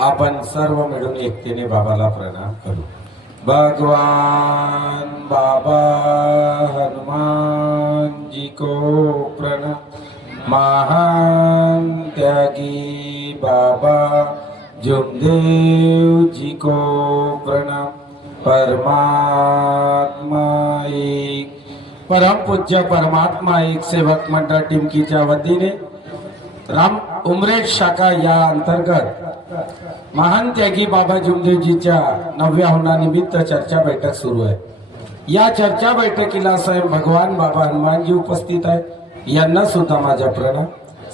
आपण सर्व मिळून एकतेने बाबाला प्रणाम करू. भगवान बाबा हनुमान जी को प्रणाम महान त्यागी बाबा जुमदेव जी को प्रणाम परमात्मा एक परम पूज्य परमात्मा एक सेवक मंडळ टिमकीच्या वतीने राम उमरेश शाखा या अंतर्गत महान त्यागी बाबा जुमदेवजीच्या नवव्या होण्यानिमित्त चर्चा बैठक सुरू आहे. या चर्चा बैठकीला साहेब भगवान बाबा हनुमानजी उपस्थित आहे यांना सुद्धा माझा प्रणाम.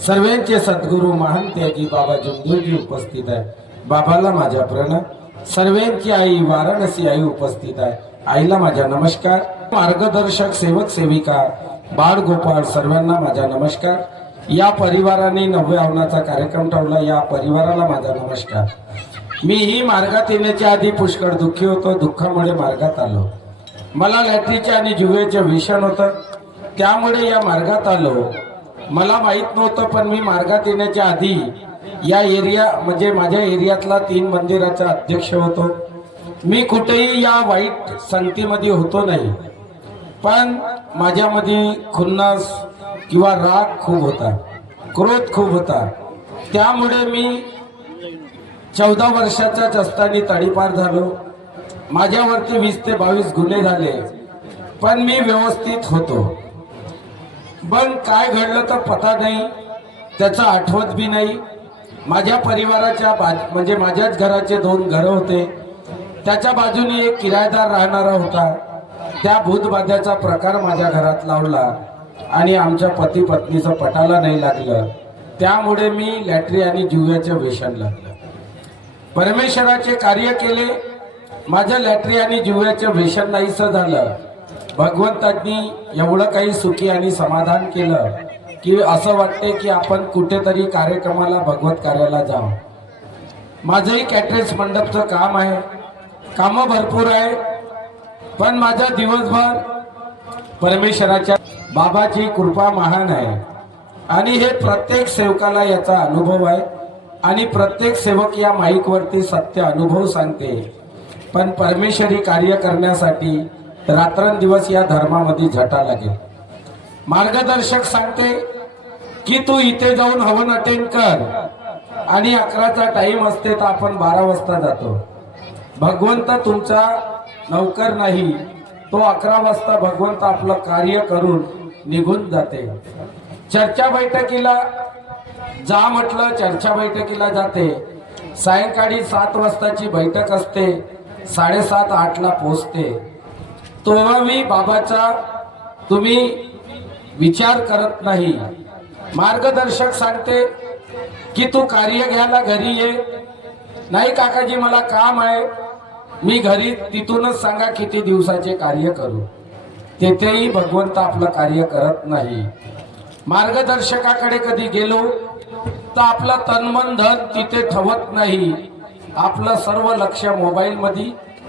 सर्वांचे सद्गुरू महान त्यागी बाबा जुमदेवजी उपस्थित आहे बाबाला माझा प्रणाम. सर्वांची आई वाराणसी आई उपस्थित आहे. आईला माझ्या नमस्कार. मार्गदर्शक सेवक सेविका बाळ गोपाळ सर्वांना माझा नमस्कार. या परिवाराने नवव्या हवनाचा कार्यक्रम ठेवला या परिवाराला माझा नमस्कार. मी ही मार्गात येण्याच्या आधी पुष्कळ दुःखी होतो. दुःखामुळे मार्गात आलो. मला लॅटरीचे आणि जुवेचे भीषण होतं. त्यामुळे या मार्गात आलो. मला माहीत नव्हतं पण मी मार्गात येण्याच्या आधी या एरिया म्हणजे माझ्या एरियातला तीन मंदिराचा अध्यक्ष होतो. मी कुठेही या वाईट संगतीमध्ये होतो नाही. पण माझ्यामध्ये खुन्नास किंवा राग खूप होता क्रोध खूप होता. त्यामुळे मी चौदा वर्षाचाच असताना तडीपार झालो. माझ्यावरती वीस ते बावीस गुन्हे झाले पण मी व्यवस्थित होतो. पण काय घडलं तर पता नाही त्याचं आठवत बी नाही. माझ्या परिवाराच्या बाज म्हणजे माझ्याच घराचे दोन घरं होते. त्याच्या बाजूने एक किरायदार राहणारा होता. त्या भूतबाध्याचा प्रकार माझ्या घरात लावला. आणि आमच्या पती पत्नीचं पटाला नाही लागलं. त्यामुळे मी लॅटरी आणि जिव्याचं व्यसन लागलं. परमेश्वराचे कार्य केले. माझं लॅटरी आणि जिव्याचं व्यसन नाहीसं झालं. भगवंतांनी एवढं काही सुखी आणि समाधान केलं की असं वाटते की आपण कुठेतरी कार्यक्रमाला भगवत कार्याला जावं. माझंही कॅटरेज मंडपचं काम आहे. कामं भरपूर आहे पण माझा दिवसभर परमेश्वराच्या बाबाची कृपा महान आहे. आणि हे प्रत्येक सेवकाला याचा अनुभव आहे. आणि प्रत्येक सेवक या माईकवरती सत्य अनुभव सांगते. पण परमेश्वरी कार्य करण्यासाठी रात्रंदिवस या धर्मामध्ये झटा लागेल. मार्गदर्शक सांगते की तू इथे जाऊन हवन अटेंड कर. आणि अकराचा टाइम असते तर आपण बारा वाजता जातो. भगवंत तुमचा नौकर नाही. तो अकरा वाजता भगवंत आपलं कार्य करून निघून जाते. चर्चा बैठकीला जा म्हटलं चर्चा बैठकीला जाते. सायंकाळी सात वाजताची बैठक असते साडेसात आठला पोचते तेव्हा मी बाबाचा तुम्ही विचार करत नाही. मार्गदर्शक सांगते की तू कार्य घ्यायला घरी ये. नाही काकाजी मला काम आहे. मी घरी तिथूनच सांगा किती दिवसाचे कार्य करू. तेथेही भगवंत आपलं कार्य करत नाही. मार्गदर्शकाकडे कधी गेलो तर आपलं तनमन धन तिथे ठवत नाही. आपलं सर्व लक्ष मोबाईल मध्ये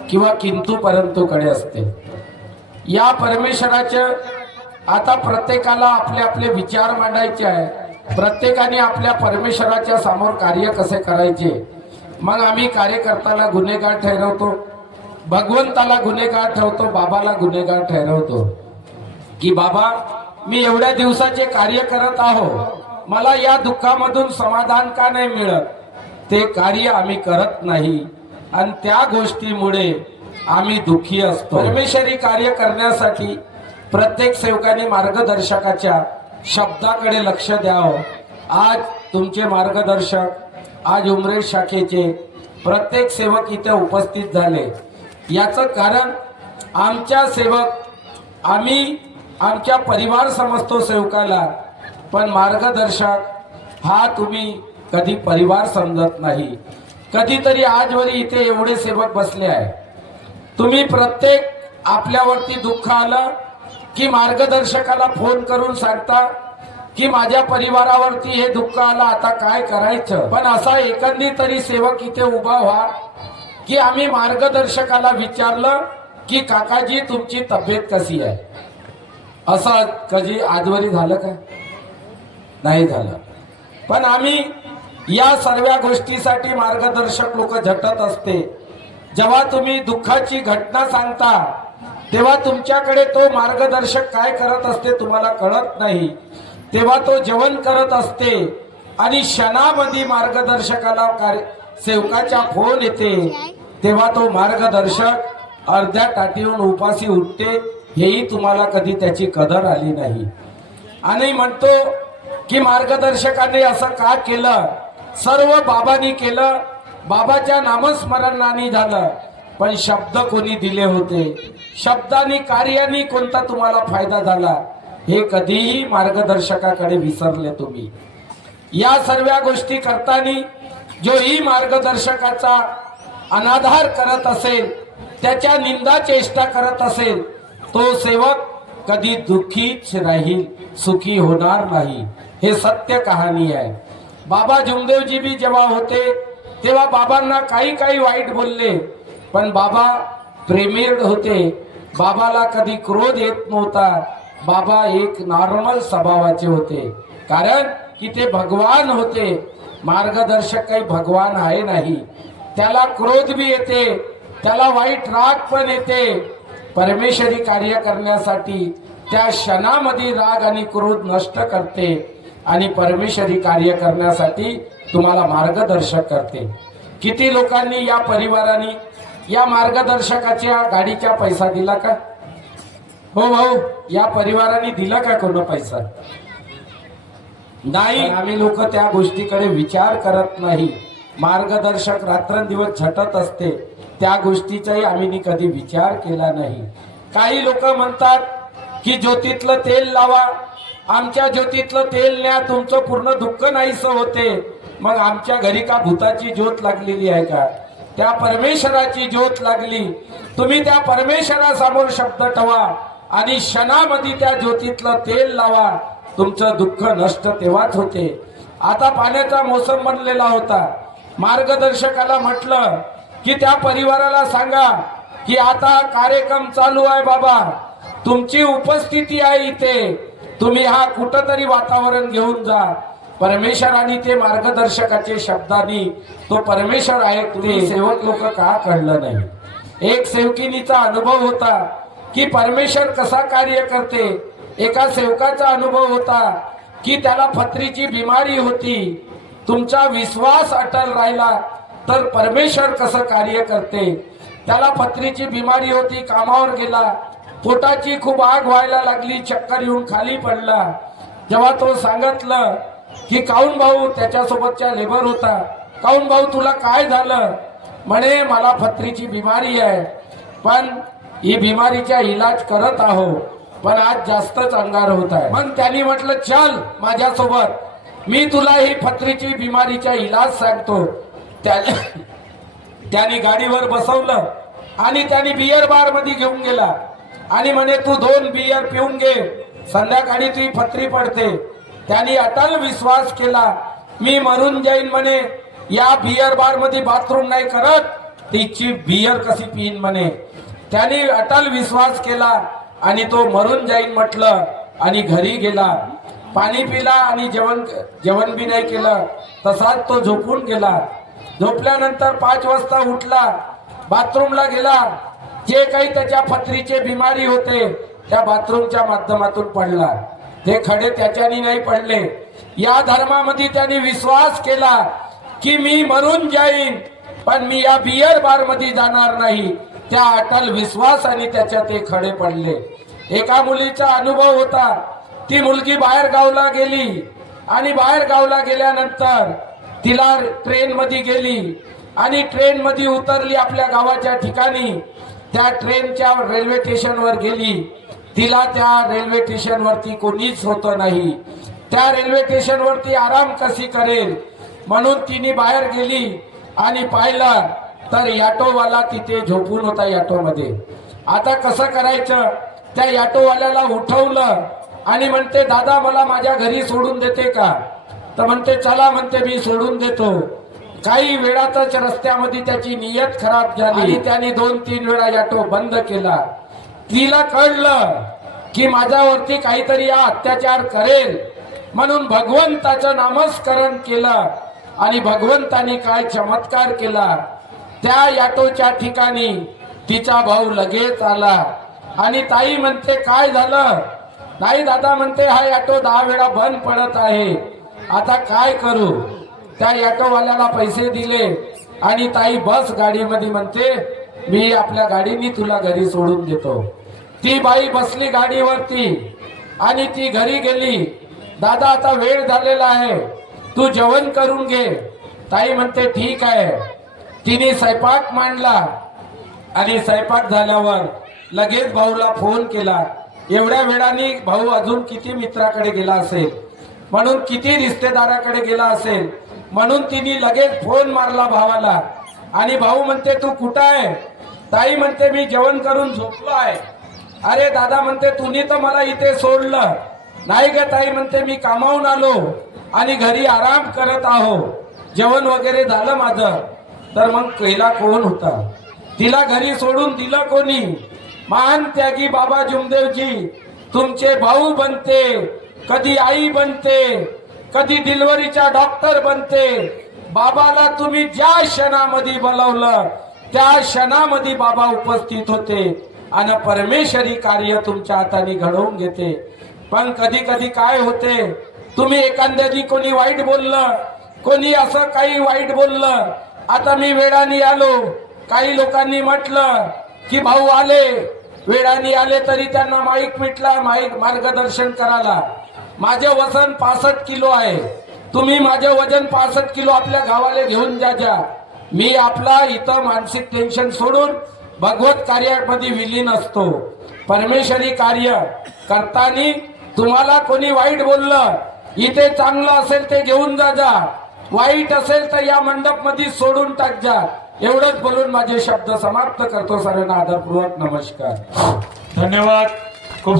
किंवा किंतू परंतुकडे असते. या परमेश्वराचे आता प्रत्येकाला आपले आपले विचार मांडायचे आहे. प्रत्येकाने आपल्या परमेश्वराच्या समोर कार्य कसे करायचे? मग आम्ही कार्यकर्त्याला गुन्हेगार ठरवतो भगवंताला गुन्हेगार ठेवतो बाबाला गुन्हेगार ठरवतो. की बाबा मी एवढ्या दिवसाचे कार्य करत आहो मला या दुःखामधून समाधान का नाही मिळत? ते कार्य आम्ही करत नाही. आणि त्या गोष्टीमुळे आम्ही दुःखी असतो. परमेश्वरी कार्य करण्यासाठी प्रत्येक सेवकाने मार्गदर्शकाच्या शब्दाकडे लक्ष द्यावं. आज तुमचे मार्गदर्शक आज उमरेड शाखेचे प्रत्येक सेवक इथे उपस्थित झाले. याचं कारण आमच्या सेवक आम्ही आमच्या परिवार समजतो सेवकाला पण मार्गदर्शक हा तुम्ही कधी परिवार समजत नाही. कधीतरी आजवरी इथे एवढे सेवक बसले आहे तुम्ही प्रत्येक आपल्यावरती दुःख आलं की मार्गदर्शकाला फोन करून सांगता की माझ्या परिवारावरती हे दुःख आलं आता काय करायचं? पण असा एकंदी तरी सेवक इथे उभा व्हा की आम्ही मार्गदर्शकाला विचारलं की काकाजी तुमची तब्येत कशी आहे? असं कधी आजवरी झालं का? नाही झालं. पण आम्ही या सर्व गोष्टीसाठी मार्गदर्शक लोक झटत असते. जेव्हा तुम्ही दुःखाची घटना सांगता तेव्हा तुमच्याकडे तो मार्गदर्शक काय करत असते तुम्हाला कळत नाही. तेव्हा तो जेवण करत असते आणि क्षणामध्ये मार्गदर्शकाला कार्य सेवकाच्या फोन येते. तेव्हा तो मार्गदर्शक अर्ध्या टाटीहून उपाशी उठते. हेही तुम्हाला कधी त्याची कदर आली नाही. आणि म्हणतो की मार्गदर्शकाने असं का केलं? सर्व बाबांनी केलं. बाबाच्या नामस्मरणाने झालं. पण शब्द कोणी दिले होते? शब्दानी कार्यानी कोणता तुम्हाला फायदा झाला? हे कधीही मार्गदर्शकाकडे विसरले तुम्ही. या सर्व गोष्टी करताना जो ही मार्गदर्शकाचा अनाधार करत असेल त्याच्या निंदा चेष्टा करत असेल तो सेवक कधी दुःखीच राहील सुखी होणार नाही. हे सत्य कहाणी आहे. बाबा जुमदेवजी बी जेव्हा होते तेव्हा बाबांना काही काही वाईट बोलले पण बाबा प्रेमीळ होते. बाबाला कधी क्रोध येत नव्हता. बाबा एक नॉर्मल स्वभावाचे होते. कारण की ते भगवान होते. मार्गदर्शक काही भगवान आहे नाही. त्याला क्रोध बी येते. त्याला वाईट राग पण येते. परमेश्वरी कार्य करण्यासाठी त्या क्षणामध्ये राग आणि क्रोध नष्ट करते आणि परमेश्वरी कार्य करण्यासाठी तुम्हाला मार्गदर्शक करते. किती लोकांनी या परिवाराने या मार्गदर्शकाच्या गाडीचा पैसा दिला का? हो भाऊ या परिवाराने दिला का कोण पैसा? नाही आम्ही लोक त्या गोष्टीकडे विचार करत नाही. मार्गदर्शक रात्रंदिवस झटत असते. त्या गोष्टीचाही आम्ही कधी विचार केला नाही. काही लोक म्हणतात की ज्योतीतलं तेल लावा. आमच्या ज्योतीतलं तेल न्या तुमचं पूर्ण दुःख नाहीस होते. मग आमच्या घरी का भूताची ज्योत लागलेली आहे का? त्या परमेश्वराची ज्योत लागली. तुम्ही त्या परमेश्वरासमोर शब्द ठेवा. आणि क्षणामध्ये त्या ज्योतीतलं तेल लावा. तुमचं दुःख नष्ट तेव्हाच होते. आता पाण्याचा मोसम बनलेला होता. मार्गदर्शकाला म्हटलं की त्या परिवाराला सांगा की आता कार्यक्रम चालू आहे बाबा. तुमची उपस्थिती आहे इथे. तुम्ही हा कुठंतरी वातावरण घेऊन जा. परमेश्वर आणि ते मार्गदर्शकाचे शब्दांनी तो परमेश्वर आहे ते सेवक लोक का कळलं नाही? एक सेवकिनीचा अनुभव होता. की परमेश्वर कसा कार्य करते? एका सेवकाचा अनुभव होता की त्याला फत्रीची बिमारी होती. तुमचा विश्वास अटल राहिला तर परमेश्वर कसं कार्य करते? त्याला पत्रीची बिमारी होती कामावर गेला. पोटाची खूप आग व्हायला लागली चक्कर येऊन खाली पडला. जेव्हा तो सांगितलं की काऊन भाऊ त्याच्यासोबतच्या लेबर होता. काऊन भाऊ तुला काय झालं? म्हणे मला फत्रीची बिमारी आहे. पण ही बिमारीचा इलाज करत आहो पण आज जास्तच अंगार होत आहे. मग त्यांनी म्हटलं चल माझ्यासोबत. मी तुला ही फत्रीची बिमारीचा इलाज सांगतो. त्या त्याने गाडीवर बसवलं आणि त्याने बियर बारमध्ये घेऊन गेला. आणि म्हणे तू दोन बियर पिऊन घे. संध्याकाळी ती फत्री पडते. त्यांनी अटल विश्वास केला. मी मरून जाईन म्हणे. या बियर बारमध्ये बाथरूम नाही करत. तिची बियर कशी पिईन म्हणे? त्याने अटल विश्वास केला आणि तो मरून जाईन म्हटलं आणि घरी गेला. पाणी पिला आणि जेवण जेवण बी नाही केलं. तसाच तो झोपून गेला. झोपल्यानंतर पाच वाजता उठला. बाथरूमला गेला. जे काही त्याच्या फत्रीचे बिमारी होते त्या बाथरूमच्या माध्यमातून पडला. ते खडे त्याच्यानी नाही पडले. या धर्मामध्ये त्यांनी विश्वास केला की मी मरून जाईन पण मी या बियर बारमध्ये जाणार नाही. त्या अटल विश्वासाने त्याच्या ते खडे पडले. एका मुलीचा अनुभव होता. ती मुलगी बाहेर गावला गेली आणि बाहेर गावला गेल्यानंतर तिला ट्रेन मध्ये गेली आणि ट्रेन मध्ये उतरली आपल्या गावाच्या ठिकाणी. त्या ट्रेनच्या रेल्वे स्टेशनवर गेली. तिला त्या रेल्वे स्टेशनवरती कोणीच होतं नाही. त्या रेल्वे स्टेशनवरती आराम कशी करेल? म्हणून तिने बाहेर गेली आणि पाहिलं तर याटोवाला तिथे झोपून होता याटोमध्ये. आता कसं करायचं? त्या याटोवाल्याला उठवलं आणि म्हणते दादा मला माझ्या घरी सोडून देते का? तर म्हणते चला म्हणते मी सोडून देतो. काही वेळातच रस्त्यामध्ये त्याची नियत खराब झाली. आणि त्याने दोन तीन वेळा याटो बंद केला. तिला कळलं की माझ्यावरती काहीतरी हा अत्याचार करेल. म्हणून भगवंताचं नामस्करण केलं आणि भगवंतानी काय चमत्कार केला? त्या याटोच्या ठिकाणी तिचा भाऊ लगेच आला. आणि ताई म्हणते काय झालं? नाही दादा म्हणते हा याटो दहा वेळा बंद पडत आहे. आता काय करू? त्या याटोवाल्याला पैसे दिले. आणि ताई बस गाडीमध्ये म्हणते मी आपल्या गाडीनी तुला घरी सोडून देतो. ती बाई बसली गाडीवरती. आणि ती घरी गेली. दादा आता वेळ झालेला आहे. तू जेवण करून घे. ताई म्हणते ठीक आहे. तिने स्वयंपाक मांडला आणि स्वयंपाक झाल्यावर लगेच भाऊला फोन केला. एवढ्या वेळाने भाऊ अजून किती मित्राकडे गेला असेल? म्हणून किती रिश्तेदाराकडे गेला असेल? म्हणून तिने लगेच फोन मारला भावाला. आणि भाऊ म्हणते तू कुठं आहे? ताई म्हणते मी जेवण करून झोपलो आहे. अरे दादा म्हणते तुम्ही तर मला इथे सोडलं. नाही ग ताई म्हणते मी कामावून आलो आणि घरी आराम करत आहो. जेवण वगैरे झालं माझं. तर मग कैला कोण होता? तिला घरी सोडून दिलं कोणी? महान त्यागी बाबा जुमदेवजी तुमचे भाऊ बनते कधी आई बनते कधी डिलिव्हरीच्या डॉक्टर बनते. बाबाला तुम्ही ज्या क्षणामध्ये बोलवलं त्या क्षणामध्ये बाबा उपस्थित होते आणि परमेश्वरी कार्य तुमच्या हाताने घडवून घेते. पण कधी कधी काय होते? तुम्ही एखाद्याची कोणी वाईट बोललं कोणी असं काही वाईट बोललं आता मी वेळाने आलो. काही लोकांनी म्हटलं की भाऊ आले. वेळाने आले तरी त्यांना माईक मिटला माईक मार्गदर्शन करायला. माझे वजन पासष्ट किलो आहे. तुम्ही माझे वजन पासष्ट किलो आपल्या गावाला घेऊन जा जा. मी आपला इथं मानसिक टेन्शन सोडून भगवत कार्यामध्ये विलीन असतो. परमेश्वरी कार्य करताना तुम्हाला कोणी वाईट बोललं इथे चांगलं असेल ते घेऊन जा जा. वाईट असेल तर या मंडपमध्ये सोडून टाक जा. एवढंच बोलून माझे शब्द समाप्त करतो. सर्वांना आदरपूर्वक नमस्कार. धन्यवाद. खूप